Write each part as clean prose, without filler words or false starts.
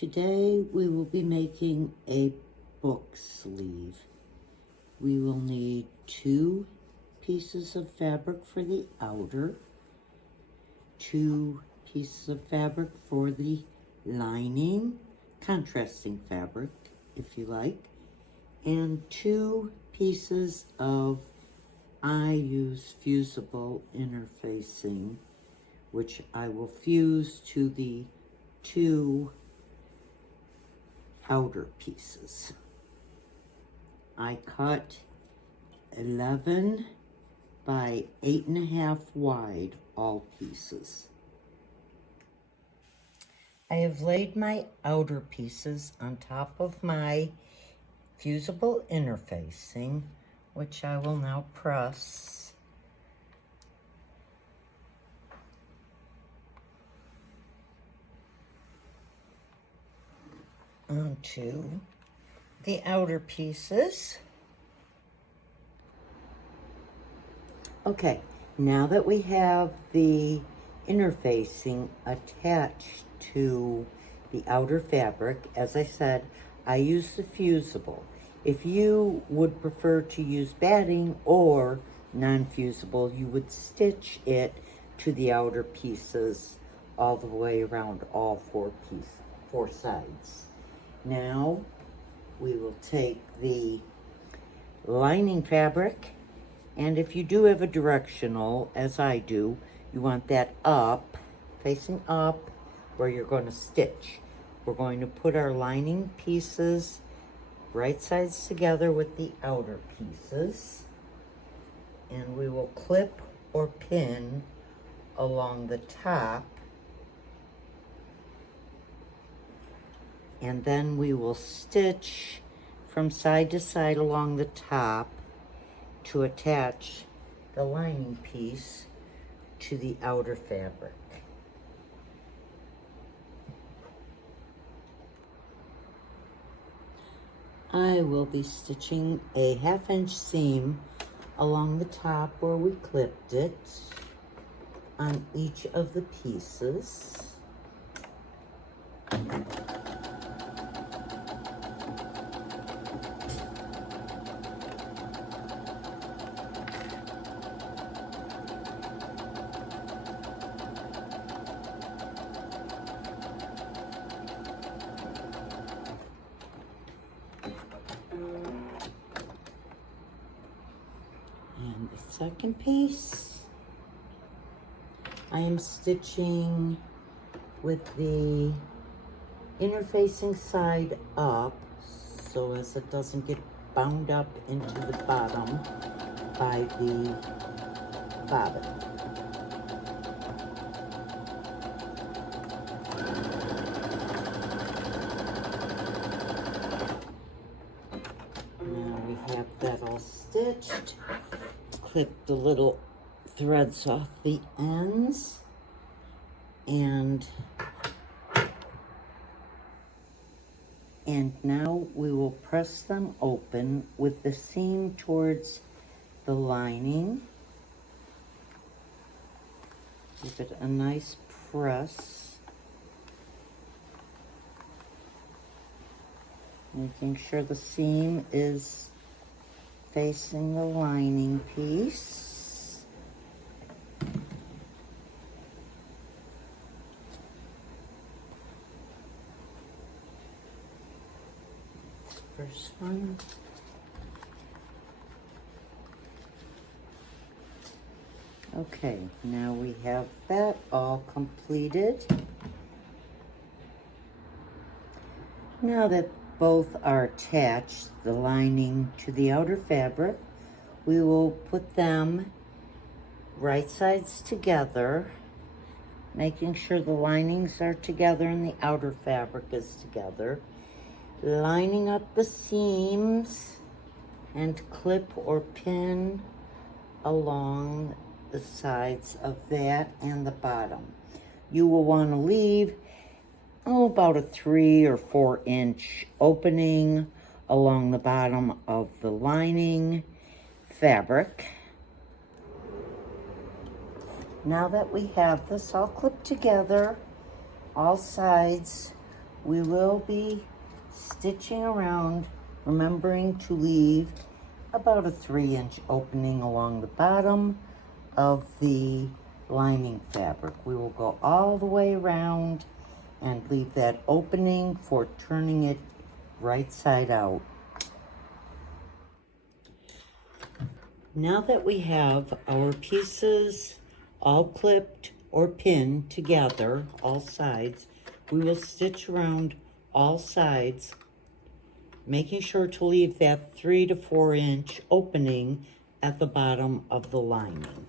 Today we will be making a book sleeve. We will need 2 pieces of fabric for the outer, 2 pieces of fabric for the lining, contrasting fabric if you like, and 2 pieces of, I use fusible interfacing, which I will fuse to the 2 outer pieces. I cut 11 by 8.5 wide all pieces. I have laid my outer pieces on top of my fusible interfacing, which I will now press onto the outer pieces. Okay, now that we have the interfacing attached to the outer fabric, as I said, I use the fusible. If you would prefer to use batting or non-fusible, you would stitch it to the outer pieces all the way around all 4 sides. Now we will take the lining fabric, and if you do have a directional, as I do, you want that up, facing up, where you're going to stitch. We're going to put our lining pieces right sides together with the outer pieces, and we will clip or pin along the top, and then we will stitch from side to side along the top to attach the lining piece to the outer fabric. I will be stitching a 1/2 inch seam along the top where we clipped it on each of the pieces. And the second piece, I am stitching with the interfacing side up so as it doesn't get bound up into the bottom by the bobbin. Now we have that all stitched. Clip the little threads off the ends, and now we will press them open with the seam towards the lining. Give it a nice press, making sure the seam is facing the lining piece. First one. Okay, now we have that all completed. Now that both are attached, the lining to the outer fabric, we will put them right sides together, making sure the linings are together and the outer fabric is together, lining up the seams and clip or pin along the sides of that and the bottom. You will want to leave about a 3 or 4 inch opening along the bottom of the lining fabric. Now that we have this all clipped together, all sides we will be stitching around, remembering to leave about a 3-inch opening along the bottom of the lining fabric. We will go all the way around and leave that opening for turning it right side out. Now that we have our pieces all clipped or pinned together, all sides, we will stitch around all sides, making sure to leave that 3 to 4 inch opening at the bottom of the lining.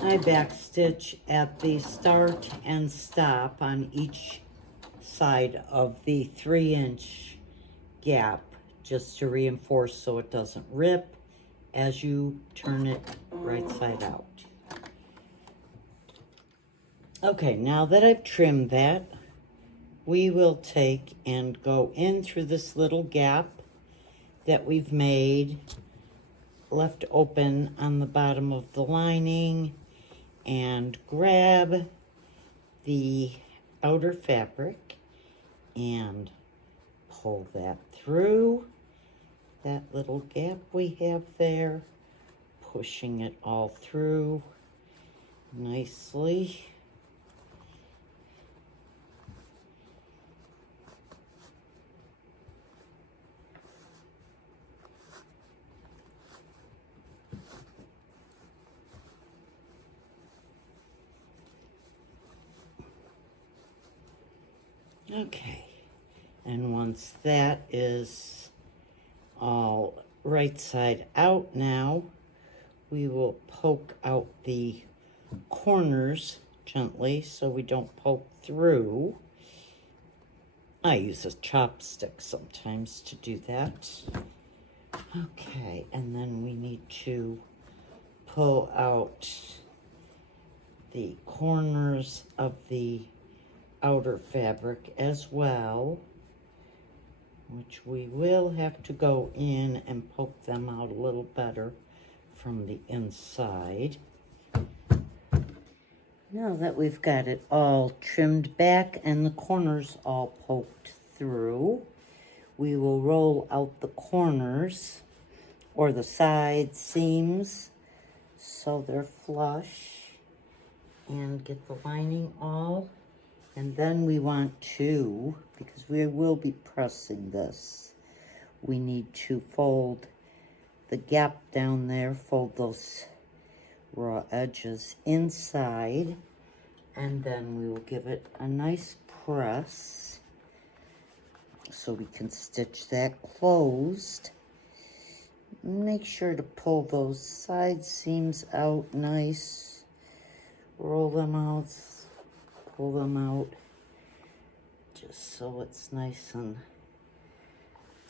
I backstitch at the start and stop on each side of the 3-inch gap just to reinforce so it doesn't rip as you turn it right side out. Okay, now that I've trimmed that, we will take and go in through this little gap that we've made, left open on the bottom of the lining, and grab the outer fabric and pull that through that little gap we have there, pushing it all through nicely. Okay, and once that is all right side out now, we will poke out the corners gently so we don't poke through. I use a chopstick sometimes to do that. Okay, and then we need to pull out the corners of the outer fabric as well, which we will have to go in and poke them out a little better from the inside. Now that we've got it all trimmed back and the corners all poked through, we will roll out the corners or the side seams so they're flush and get the lining all. And then we want to, because we will be pressing this, we need to fold the gap down there, fold those raw edges inside, and then we will give it a nice press so we can stitch that closed. Make sure to pull those side seams out nice, roll them out, pull them out, just so it's nice and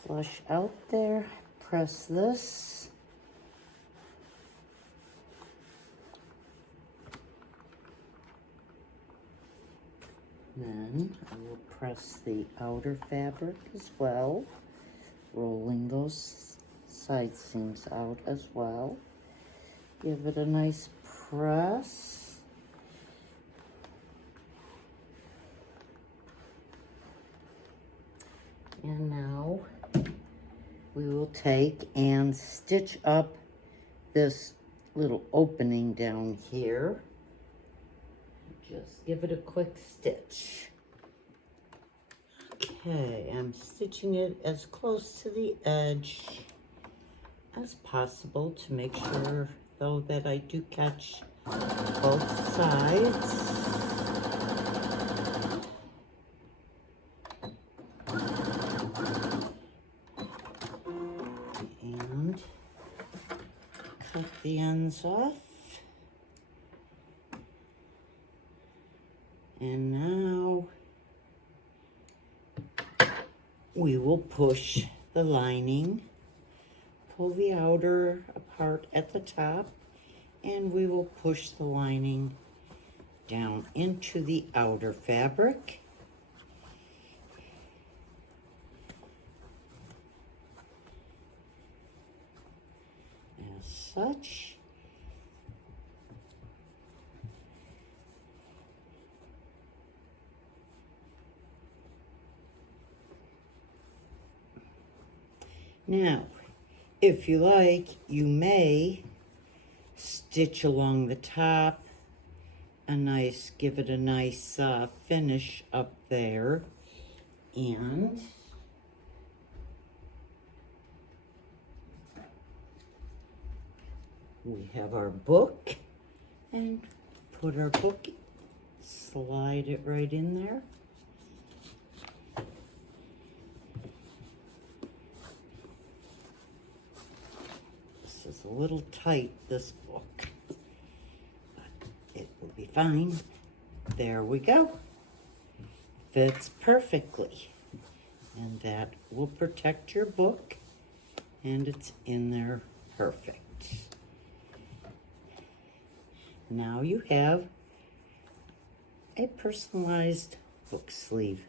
flush out there. Press this. Then I will press the outer fabric as well, rolling those side seams out as well. Give it a nice press. And now we will take and stitch up this little opening down here. Just give it a quick stitch. Okay, I'm stitching it as close to the edge as possible to make sure, though, that I do catch both sides. And cut the ends off. And now we will push the lining, pull the outer apart at the top, and we will push the lining down into the outer fabric. As such. Now, if you like, you may stitch along the top, give it a nice finish up there. And we have our book, and put our book, slide it right in there. Is a little tight, this book, but it will be fine. There we go. Fits perfectly, and that will protect your book, and it's in there perfect. Now you have a personalized book sleeve.